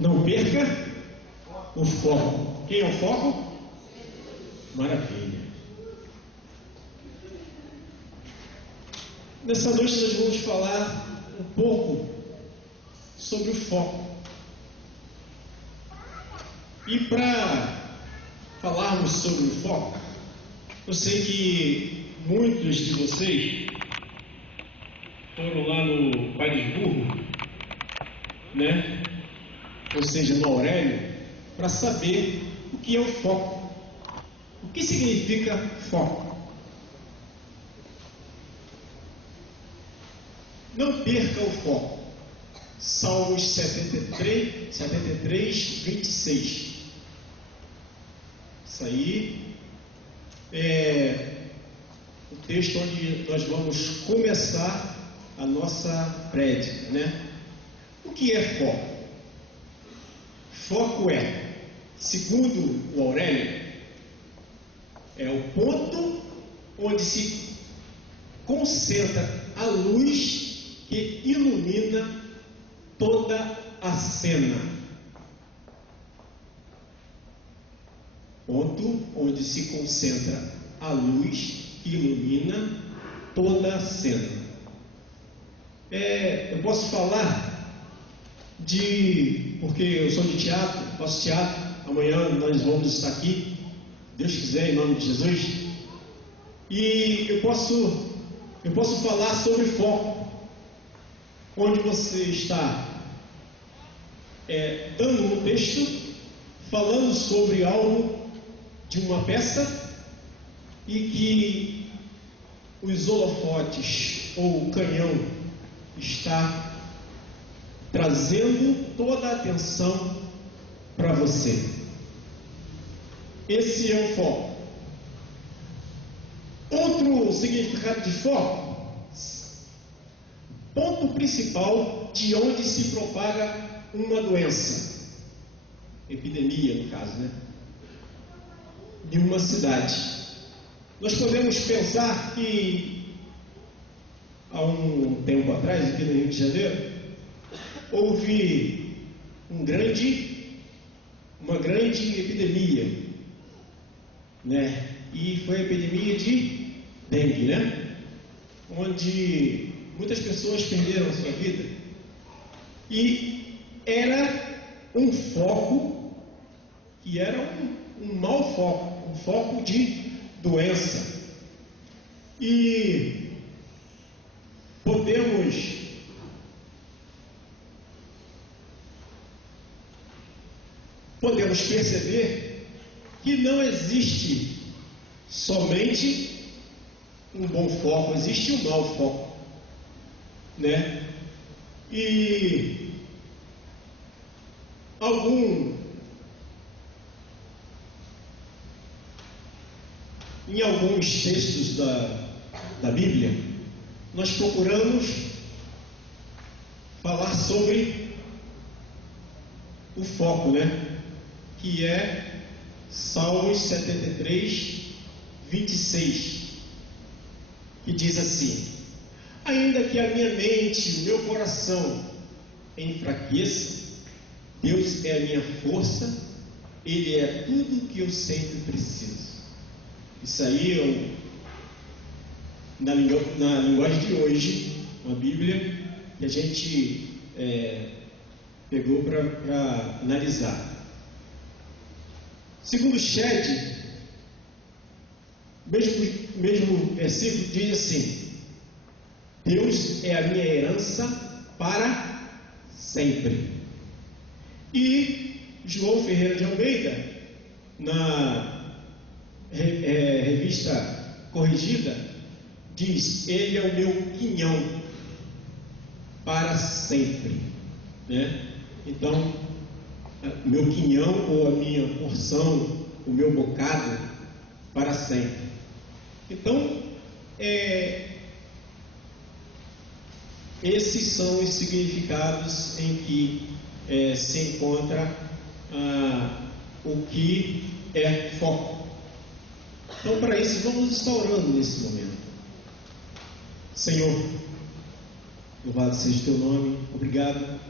Não perca o foco. Quem é o foco? Maravilha. Nessa noite nós vamos falar um pouco sobre o foco. E para falarmos sobre o foco, eu sei que muitos de vocês foram lá no Parisburgo, né? Ou seja, no Aurélio, para saber o que é o foco. O que significa foco? Não perca o foco. Salmos 73, 26. Isso aí é o texto onde nós vamos começar a nossa prédica, né? O que é foco? Foco é, segundo o Aurélio, é o ponto onde se concentra a luz que ilumina toda a cena. Ponto onde se concentra a luz que ilumina toda a cena. Eu posso falar porque eu sou de teatro, faço teatro. Amanhã nós vamos estar aqui, Deus quiser, em nome de Jesus. E eu posso falar sobre foco, onde você está dando um texto, falando sobre algo de uma peça, e que os holofotes ou o canhão está trazendo toda a atenção para você. Esse é o foco. Outro significado de foco: ponto principal de onde se propaga uma doença, epidemia no caso, né? De uma cidade. Nós podemos pensar que há um tempo atrás, aqui no Rio de Janeiro, houve uma grande epidemia, né? E foi a epidemia de dengue, né? Onde muitas pessoas perderam a sua vida. E era um foco que era um mau foco, um foco de doença. E podemos perceber que não existe somente um bom foco, existe um mau foco, né? E em alguns textos da Bíblia, nós procuramos falar sobre o foco, né? Que é Salmos 73, 26, que diz assim: ainda que a minha mente e o meu coração enfraqueça, Deus é a minha força, Ele é tudo que eu sempre preciso. Isso aí na linguagem de hoje, uma Bíblia que a gente pegou para analisar. Segundo Shed, mesmo versículo diz assim: Deus é a minha herança para sempre. E João Ferreira de Almeida, na revista corrigida, diz: Ele é o meu quinhão para sempre, né? Então, o meu quinhão ou a minha porção, o meu bocado para sempre. Então, esses são os significados em que se encontra o que é foco. Então, para isso, vamos estar orando nesse momento. Senhor, louvado seja o teu nome, obrigado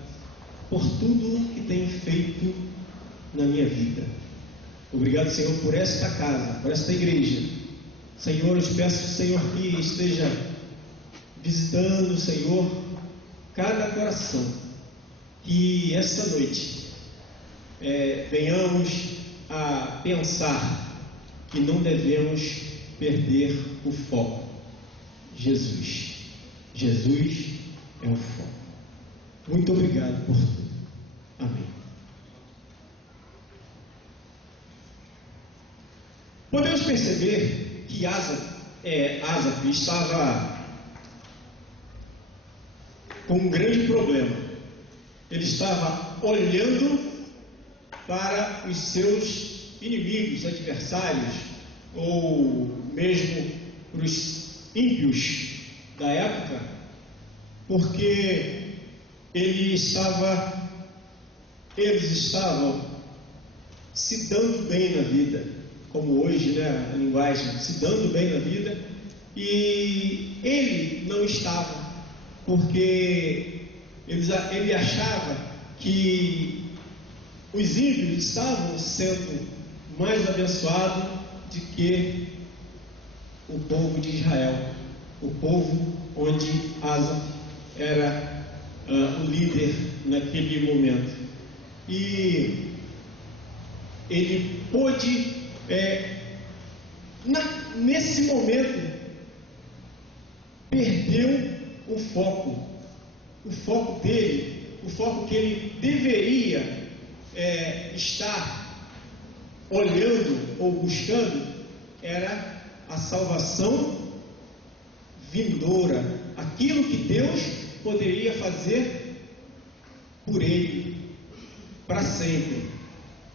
por tudo que tem feito na minha vida. Obrigado, Senhor, por esta casa, por esta igreja. Senhor, eu te peço, Senhor, que esteja visitando, Senhor, cada coração. Que esta noite venhamos a pensar que não devemos perder o foco. Jesus. Jesus é o foco. Muito obrigado por tudo. Amém. Podemos perceber que Asaf estava com um grande problema. Ele estava olhando para os seus inimigos, adversários, ou mesmo para os ímpios da época, porque eles estavam se dando bem na vida, como hoje, né, a linguagem, se dando bem na vida, e ele não estava, porque ele achava que os ímpios estavam sendo mais abençoados do que o povo de Israel, o povo onde Asa era o líder naquele momento. E ele pôde, nesse momento, perdeu o foco dele, o foco que ele deveria estar olhando ou buscando, era a salvação vindoura, aquilo que Deus poderia fazer por ele para sempre.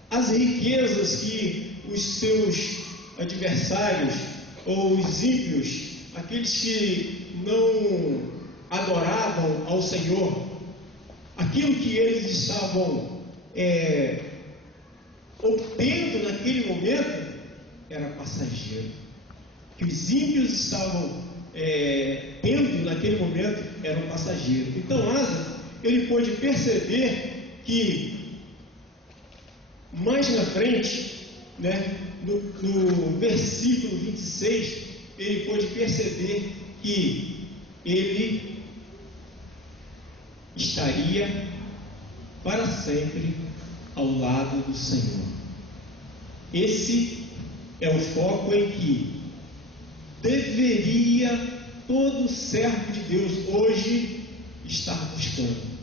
As riquezas que os seus adversários ou os ímpios, aqueles que não adoravam ao Senhor, aquilo que eles estavam obtendo naquele momento era passageiro. Que os ímpios estavam tendo naquele momento era um passageiro. Então Asa, ele pôde perceber que mais na frente, né, no versículo 26, ele pôde perceber que ele estaria para sempre ao lado do Senhor. Esse é o foco em que deveria todo servo de Deus hoje estar buscando.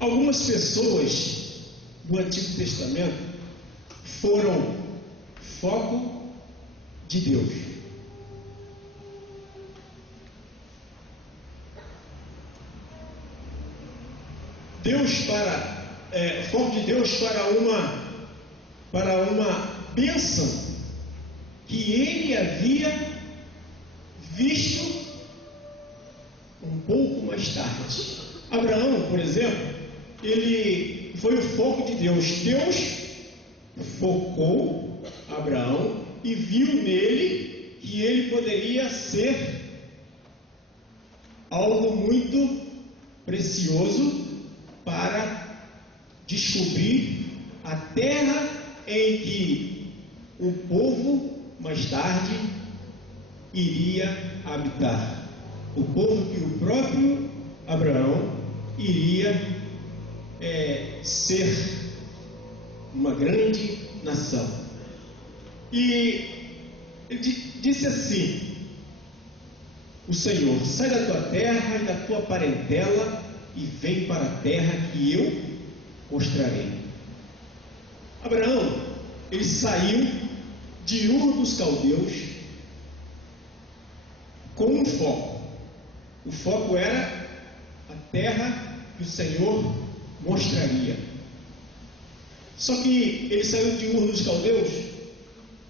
Algumas pessoas do Antigo Testamento foram foco de Deus. Foco de Deus para uma bênção que ele havia visto um pouco mais tarde. Abraão, por exemplo, ele foi o foco de Deus. Deus focou Abraão e viu nele que ele poderia ser algo muito precioso para descobrir a terra em que o povo mais tarde iria habitar. O povo que o próprio Abraão iria ser uma grande nação. E ele disse assim: o Senhor, sai da tua terra e da tua parentela e vem para a terra que eu mostrarei. Abraão, ele saiu de Ur dos Caldeus com um foco. O foco era a terra que o Senhor mostraria. Só que ele saiu de Ur dos Caldeus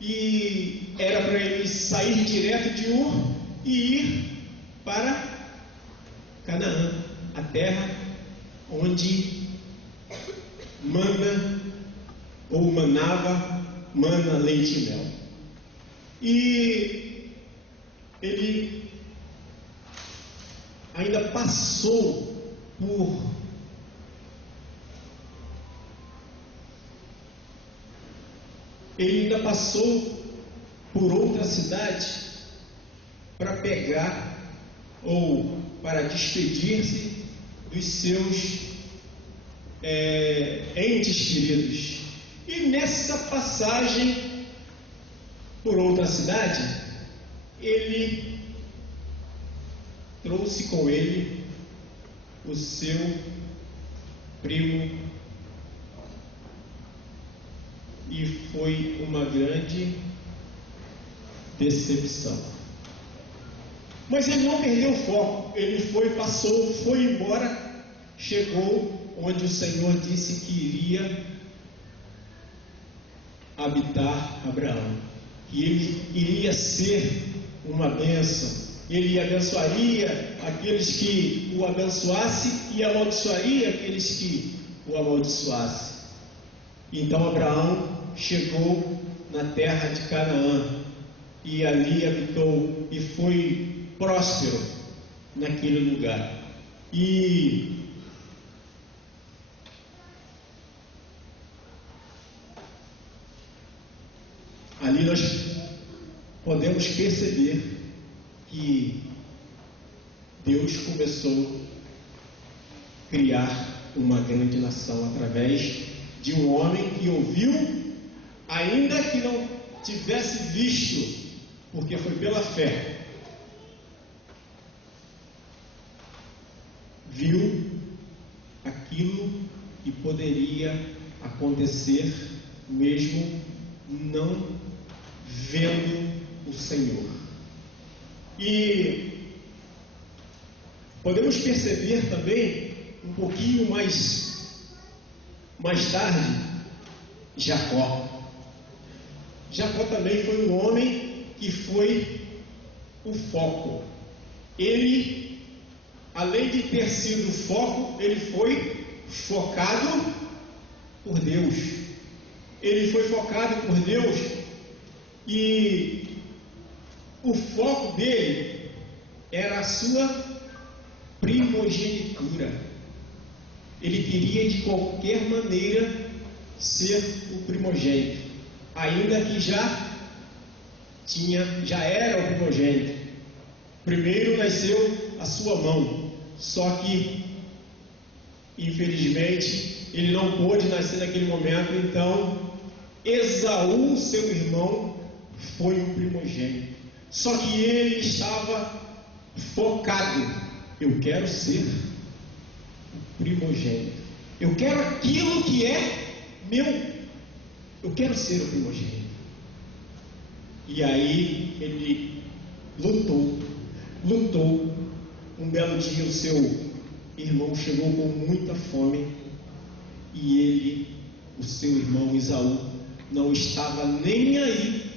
e era para ele sair direto de Ur e ir para Canaã, a terra onde mana leite e mel. E ele ainda passou por outra cidade para pegar ou para despedir-se dos seus entes queridos. E nessa passagem por outra cidade, ele trouxe com ele o seu primo, e foi uma grande decepção. Mas ele não perdeu o foco, ele foi embora, chegou onde o Senhor disse que iria habitar Abraão, que ele iria ser uma bênção. Ele abençoaria aqueles que o abençoassem e amaldiçoaria aqueles que o amaldiçoassem. Então Abraão chegou na terra de Canaã e ali habitou e foi próspero naquele lugar. E ali nós podemos perceber que Deus começou a criar uma grande nação através de um homem que ouviu, ainda que não tivesse visto, porque foi pela fé, viu aquilo que poderia acontecer mesmo não vendo o Senhor. E podemos perceber também um pouquinho mais tarde Jacó. Jacó também foi um homem que foi o foco. Ele, além de ter sido o foco, ele foi focado por Deus. Ele foi focado por Deus e o foco dele era a sua primogenitura. Ele queria de qualquer maneira ser o primogênito, ainda que já era o primogênito. Primeiro nasceu a sua mão, só que infelizmente ele não pôde nascer naquele momento. Então Esaú, seu irmão, foi o primogênito. Só que ele estava focado: eu quero ser o primogênito, eu quero aquilo que é meu, eu quero ser o primogênito. E aí ele lutou. Um belo dia o seu irmão chegou com muita fome e o seu irmão Esaú, não estava nem aí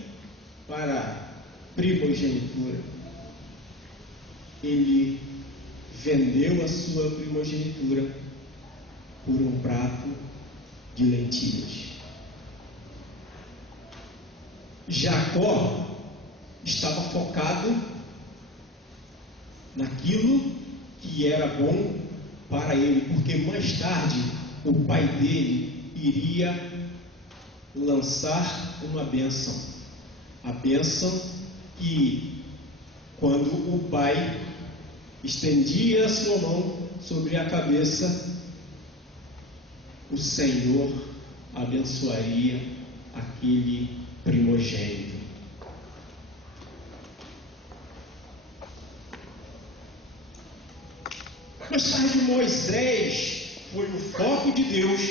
para primogenitura. Ele vendeu a sua primogenitura por um prato de lentilhas. Jacó estava focado naquilo que era bom para ele, porque mais tarde o pai dele iria lançar uma bênção. A bênção que, quando o pai estendia a sua mão sobre a cabeça, o Senhor abençoaria aquele primogênito. Mais tarde, Moisés foi o foco de Deus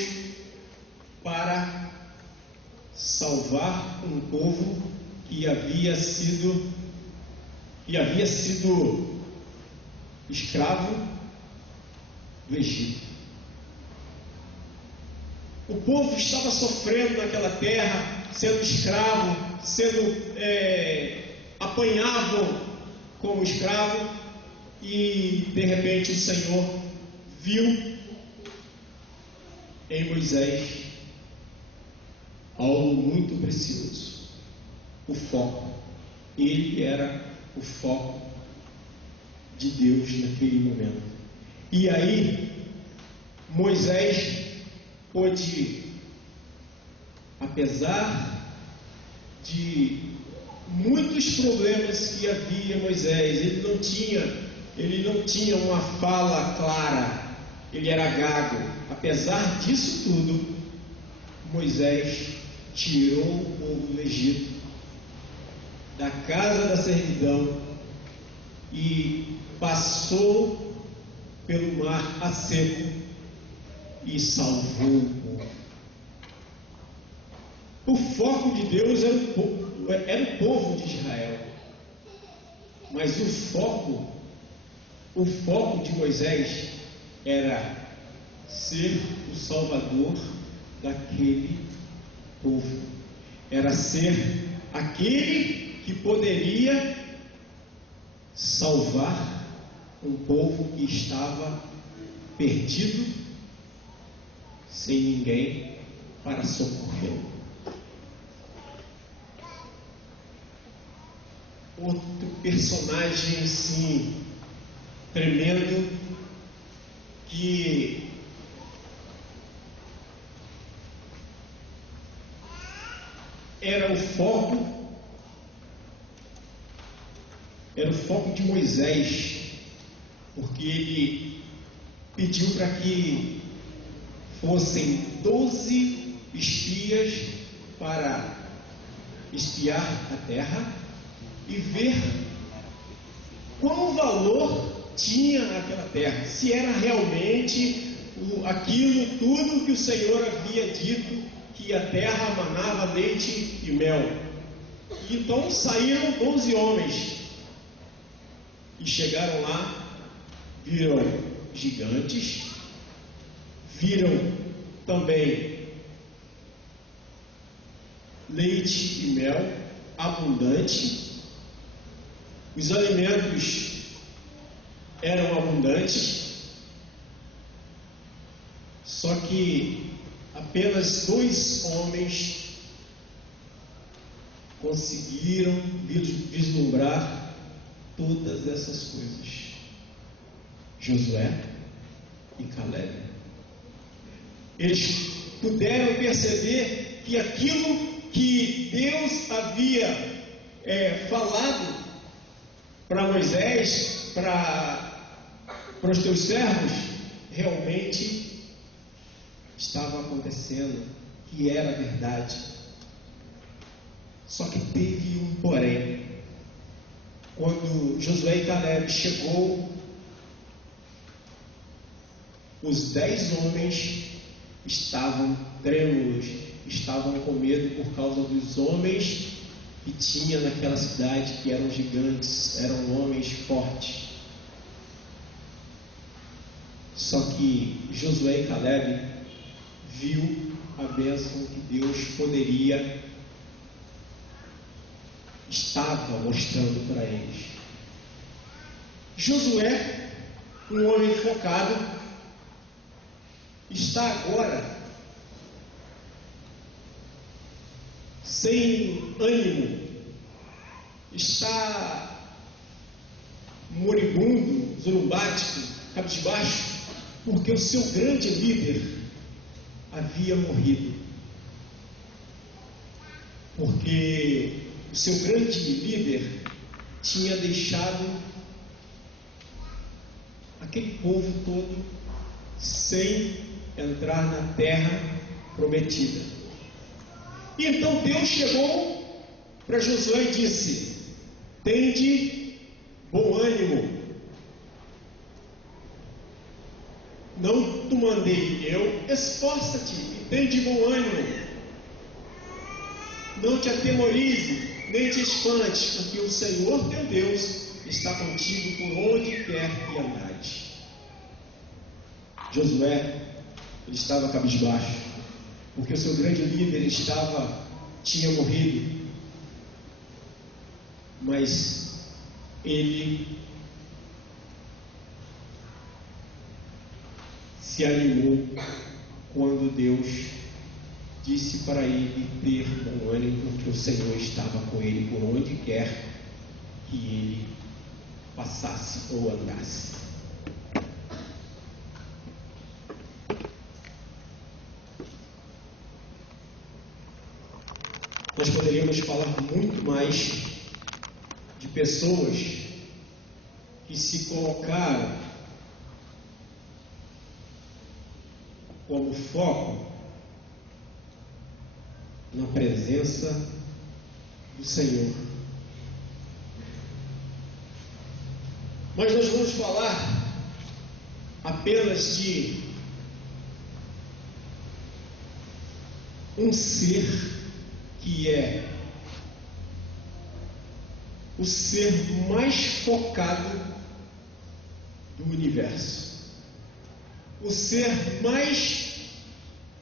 para salvar um povo que havia sido escravo do Egito. O povo estava sofrendo naquela terra, sendo escravo, apanhavam como escravo, e de repente o Senhor viu em Moisés algo muito precioso: o foco. Ele era o foco de Deus naquele momento. E aí, Moisés pôde, apesar de muitos problemas que havia em Moisés, ele não tinha uma fala clara, ele era gago. Apesar disso tudo, Moisés tirou o povo do Egito, da casa da servidão, e passou pelo mar a seco e salvou o povo. O foco de Deus era o povo de Israel, mas o foco de Moisés era ser o salvador daquele povo, era ser aquele que poderia salvar um povo que estava perdido, sem ninguém para socorrê-lo. Outro personagem assim tremendo, que era o foco de Moisés, porque ele pediu para que fossem 12 espias para espiar a terra e ver qual valor tinha aquela terra, se era realmente aquilo tudo que o Senhor havia dito, que a terra manava leite e mel. Então saíram 12 homens e chegaram lá, viram gigantes, viram também leite e mel abundante, os alimentos eram abundantes, só que apenas 2 homens conseguiram vislumbrar todas essas coisas: Josué e Caleb. Eles puderam perceber que aquilo que Deus havia falado para Moisés, para os teus servos, realmente estava acontecendo, que era verdade. Só que teve um porém. Quando Josué e Caleb chegou, os 10 homens estavam trêmulos, estavam com medo por causa dos homens que tinha naquela cidade, que eram gigantes, eram homens fortes. Só que Josué e Caleb viu a bênção que Deus estava mostrando para eles. Josué, um homem focado, está agora sem ânimo, está moribundo, zorumbático, cabisbaixo, porque o seu grande líder havia morrido. Porque o seu grande líder tinha deixado aquele povo todo sem entrar na terra prometida. E então Deus chegou para Josué e disse: tende bom ânimo, não te mandei eu, esforça-te e tende bom ânimo, não te atemorize, nem te espante, porque o Senhor teu Deus está contigo por onde quer que andares. Josué, ele estava cabisbaixo, porque o seu grande líder tinha morrido, mas ele se animou quando Deus disse para ele ter bom ânimo, porque o Senhor estava com ele por onde quer que ele passasse ou andasse. Nós poderíamos falar muito mais de pessoas que se colocaram como foco na presença do Senhor. Mas nós vamos falar apenas de um ser que é o ser mais focado do universo, o ser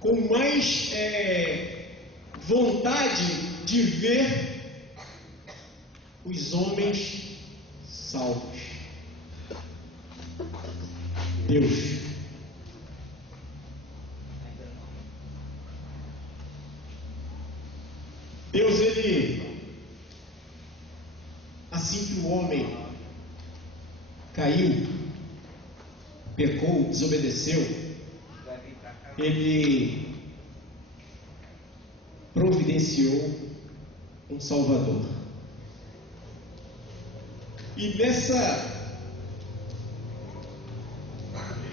com mais vontade de ver os homens salvos. Deus. Deus, ele, assim que o homem caiu, pecou, desobedeceu, ele providenciou um Salvador. E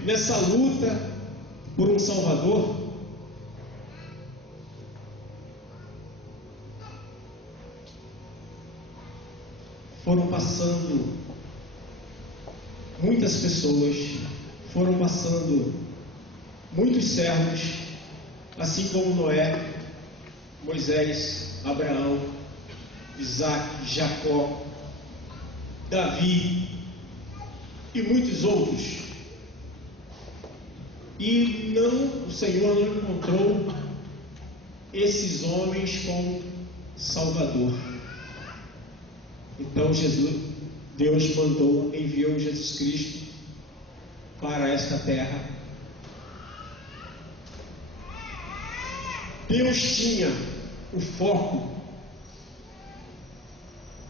nessa luta por um Salvador, foram passando muitas pessoas, foram passando muitos servos, assim como Noé, Moisés, Abraão, Isaac, Jacó, Davi e muitos outros. E o Senhor não encontrou esses homens como Salvador. Então Deus enviou Jesus Cristo para esta terra. Deus tinha o foco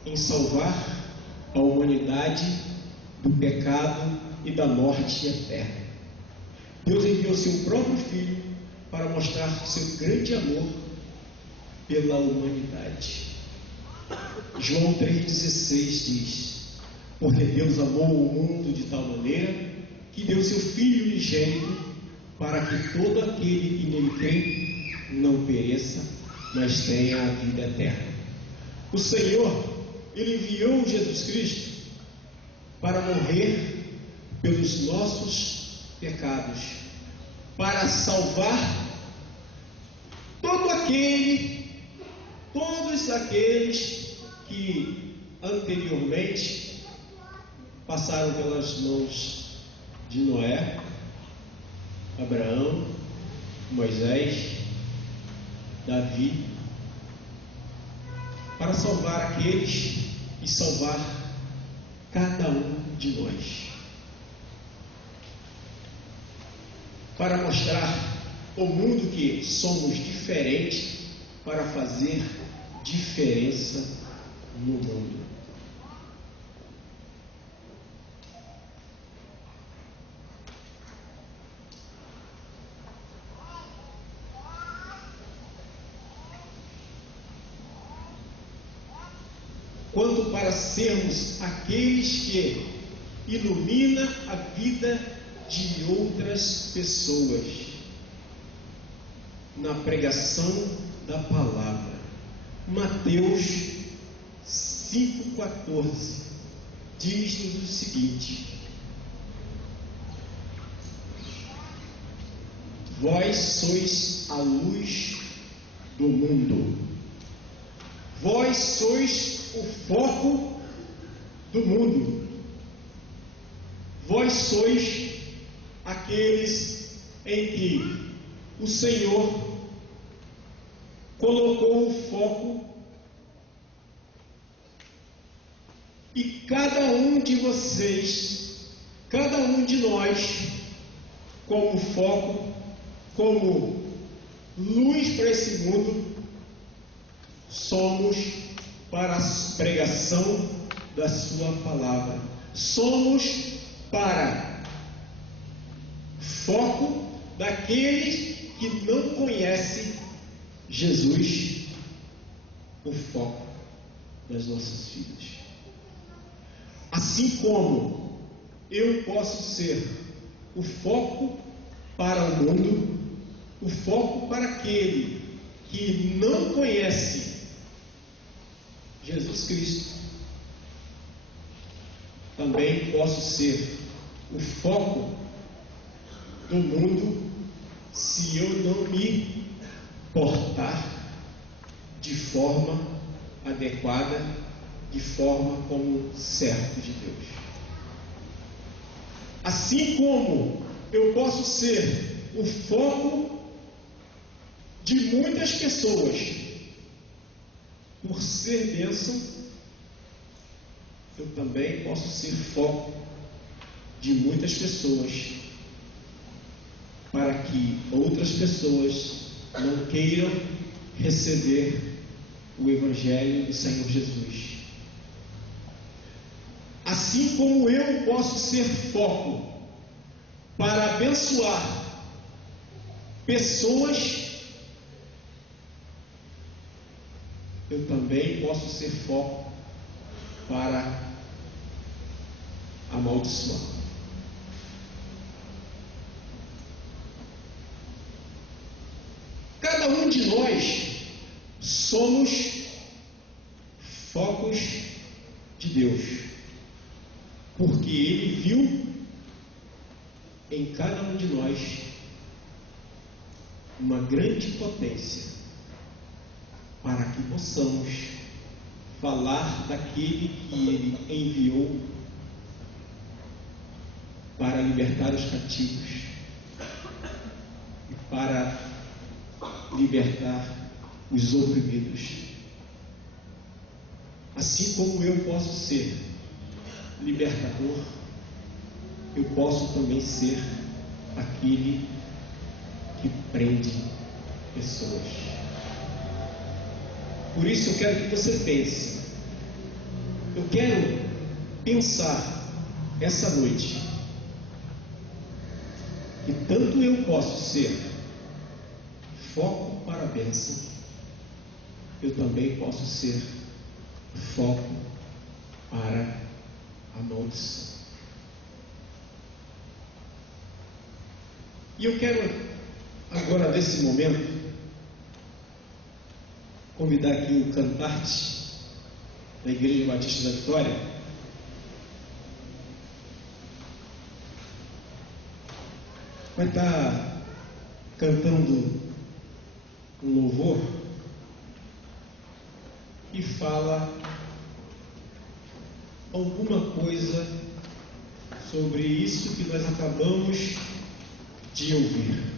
em salvar a humanidade do pecado e da morte eterna. Deus enviou seu próprio Filho para mostrar seu grande amor pela humanidade. João 3,16 diz: porque Deus amou o mundo de tal maneira que deu seu Filho unigênito, para que todo aquele que nele crê não pereça, mas tenha a vida eterna. O Senhor, ele enviou Jesus Cristo para morrer pelos nossos pecados, para salvar todos aqueles que anteriormente passaram pelas mãos de Noé, Abraão, Moisés, Davi, para salvar aqueles e salvar cada um de nós, para mostrar ao mundo que somos diferentes, para fazer diferença no mundo. Quanto para sermos aqueles que iluminam a vida de outras pessoas na pregação da palavra. Mateus 5,14 diz-nos o seguinte: vós sois a luz do mundo, vós sois o foco do mundo, vós sois aqueles em que o Senhor colocou o foco, e cada um de vocês, cada um de nós, como foco, como luz para esse mundo, somos para a pregação da sua palavra, somos para foco daqueles que não conhecem Jesus, o foco das nossas vidas. Assim como eu posso ser o foco para o mundo, o foco para aquele que não conhece Jesus Cristo, também posso ser o foco do mundo se eu não me portar de forma adequada, de forma como servo de Deus. Assim como eu posso ser o foco de muitas pessoas por ser bênção, eu também posso ser foco de muitas pessoas para que outras pessoas não queiram receber o Evangelho do Senhor Jesus. Assim como eu posso ser foco para abençoar pessoas, eu também posso ser foco para amaldiçoar. Cada um de nós somos focos de Deus, porque Ele viu em cada um de nós uma grande potência para que possamos falar daquele que Ele enviou para libertar os cativos e para libertar os oprimidos. Assim como eu posso ser libertador, eu posso também ser aquele que prende pessoas. Por isso eu quero que você pense. Eu quero pensar essa noite que tanto eu posso ser foco para a bênção, eu também posso ser foco para a maldição. E eu quero agora, nesse momento, convidar aqui o cantante da Igreja Batista da Vitória vai estar cantando um louvor e fala alguma coisa sobre isso que nós acabamos de ouvir.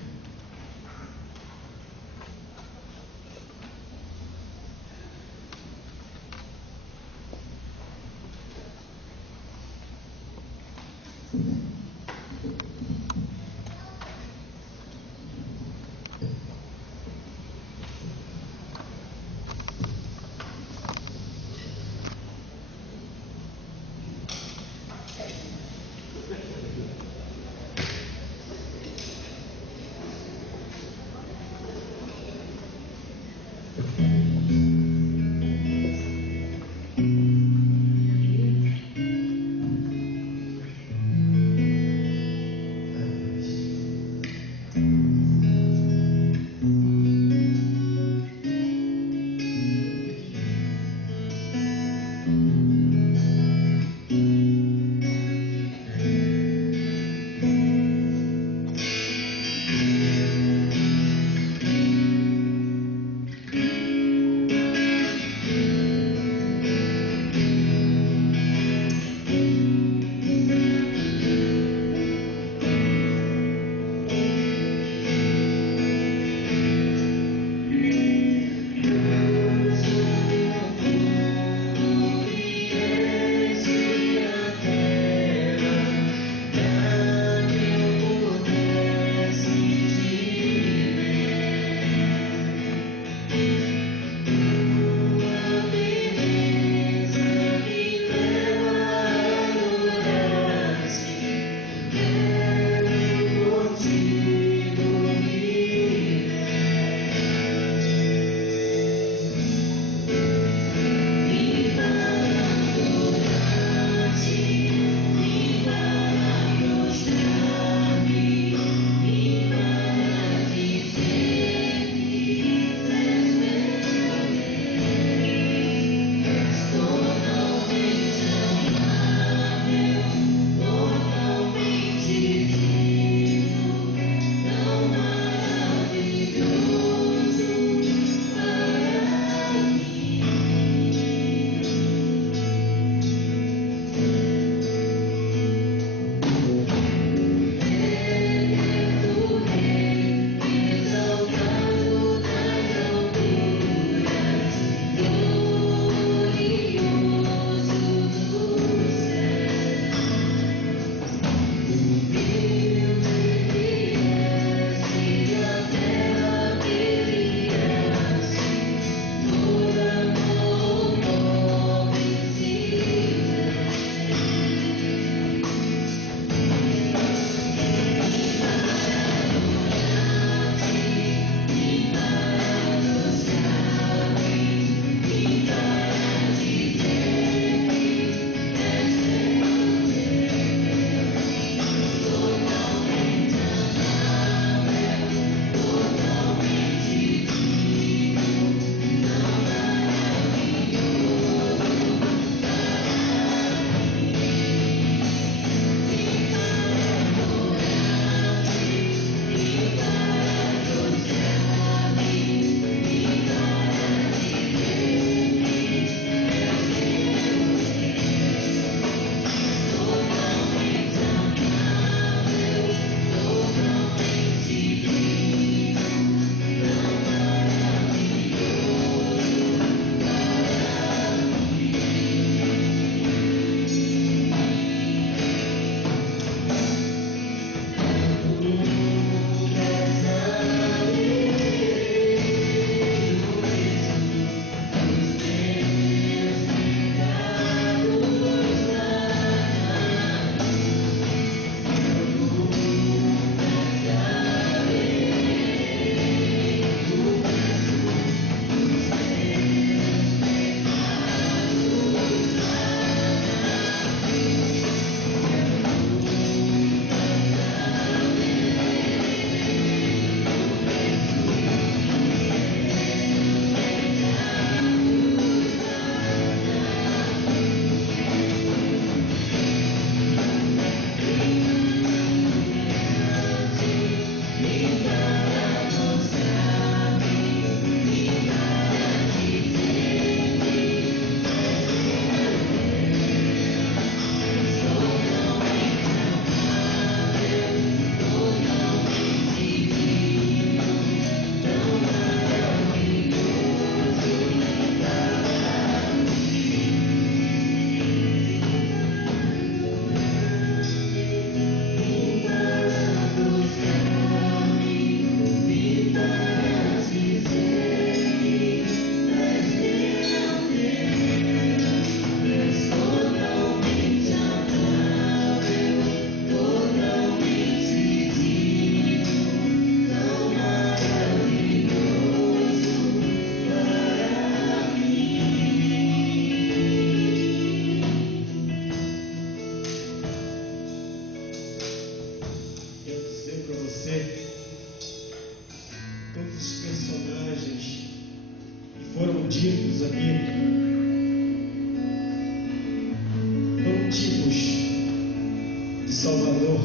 Salvador,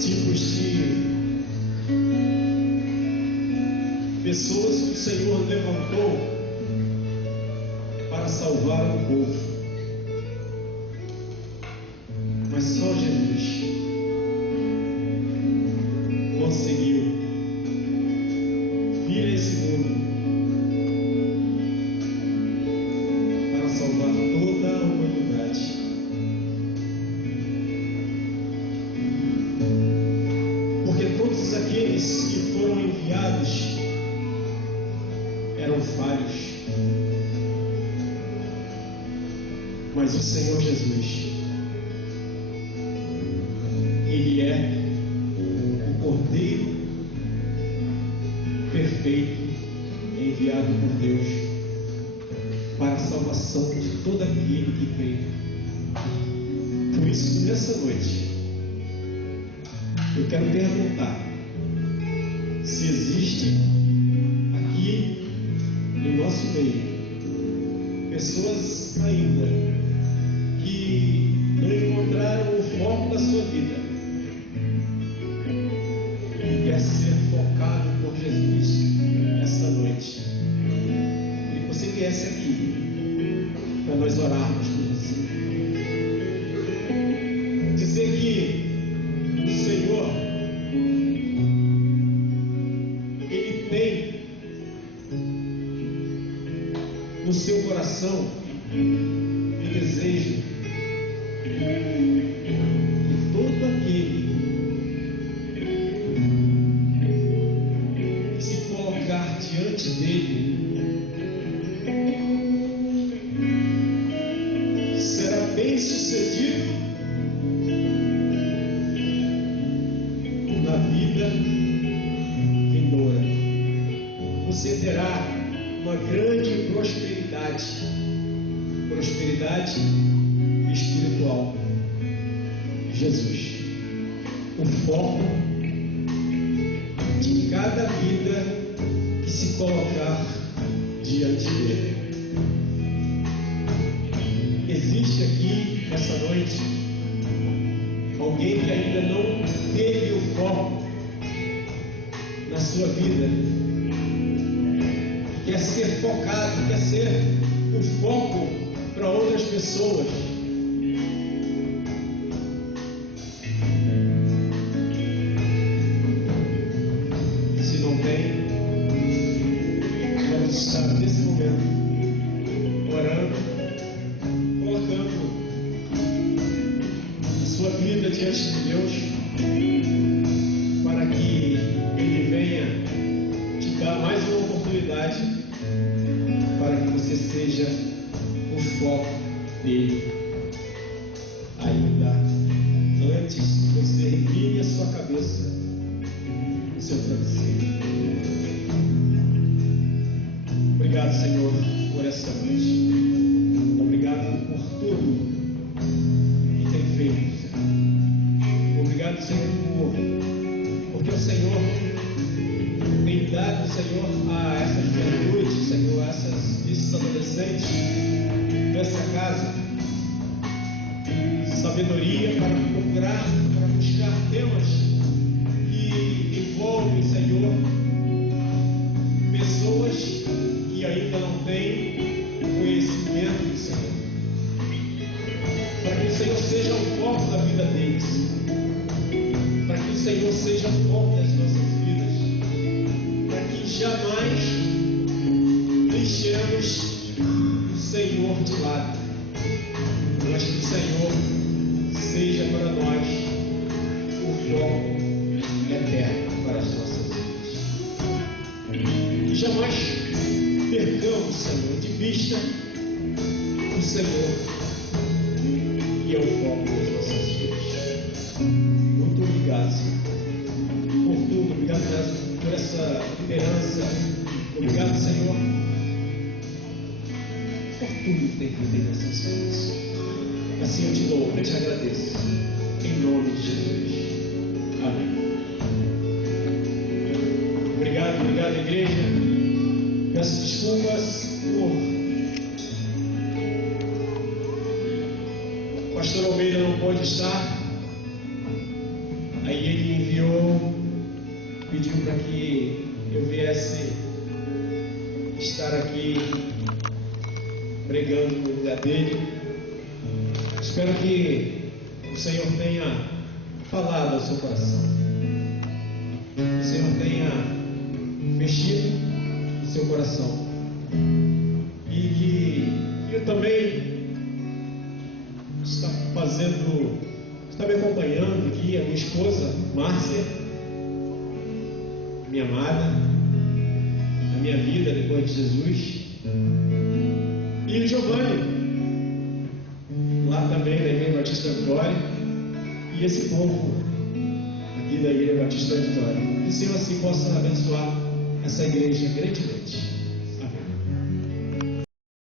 tipos de pessoas que o Senhor levantou para salvar o povo, mas só Jesus conseguiu vir a esse mundo para salvar toda a humanidade. Porque todos aqueles que foram enviados eram falhos, mas o Senhor Jesus, Ele é o Cordeiro perfeito enviado por Deus para a salvação de todo aquele que crê. Por isso, nessa noite, eu quero perguntar se existe aqui no nosso meio pessoas ainda que não encontraram o foco da sua vida e quer ser focado por Jesus essa noite. E você viesse aqui para nós orarmos por você, dizer que o Senhor, Ele tem no seu coração o desejo de todo aquele que se colocar diante dele será bem sucedido na vida vindoura. Você terá uma grande prosperidade espiritual. Jesus, o foco de cada vida que se colocar diante dele. Existe aqui essa noite alguém que ainda não teve o foco na sua vida, quer ser focado, quer ser o foco para outras pessoas? Se não tem, vamos estar nesse momento orando, colocando a sua vida diante de Deus, para que Ele venha te dar mais uma oportunidade para que você seja o foco dele. Ainda antes que você recline a sua cabeça no seu travesseiro. Obrigado, Senhor, por essa noite. Obrigado por tudo que tem feito, Senhor. Obrigado, Senhor, porque o Senhor tem dado, Senhor, a essas juventudes, Senhor, a esses adolescentes dessa casa, sabedoria para procurar, para buscar temas que envolvem, Senhor, pessoas que ainda não têm conhecimento, Senhor, para que o Senhor seja o foco da vida deles, para que o Senhor seja o foco das nossas vidas, para que jamais deixemos o Senhor de lado, mas que o Senhor seja para nós o foco eterno para as nossas vidas. Que jamais percamos, Senhor, de vista o Senhor, que é o foco das nossas vidas. Muito obrigado, Senhor, por tudo. Obrigado por essa liderança. Obrigado, Senhor, por tudo que tem feito nessas coisas. Assim eu te louvo, eu te agradeço. Em nome de Jesus. Amém. Obrigado, igreja. Peço desculpas por pastor Almeida não pôde estar. Aí ele enviou, pediu para que eu viesse estar aqui pregando no lugar dele. Espero que o Senhor tenha falado ao seu coração. Que o Senhor tenha mexido no seu coração. E que eu também está me acompanhando aqui, a minha esposa, Márcia, minha amada, a minha vida depois de Jesus, e o Giovanni, lá também da Igreja Batista da Vitória, e esse povo aqui da Igreja Batista da Vitória. Que o Senhor assim possa abençoar essa igreja grandemente.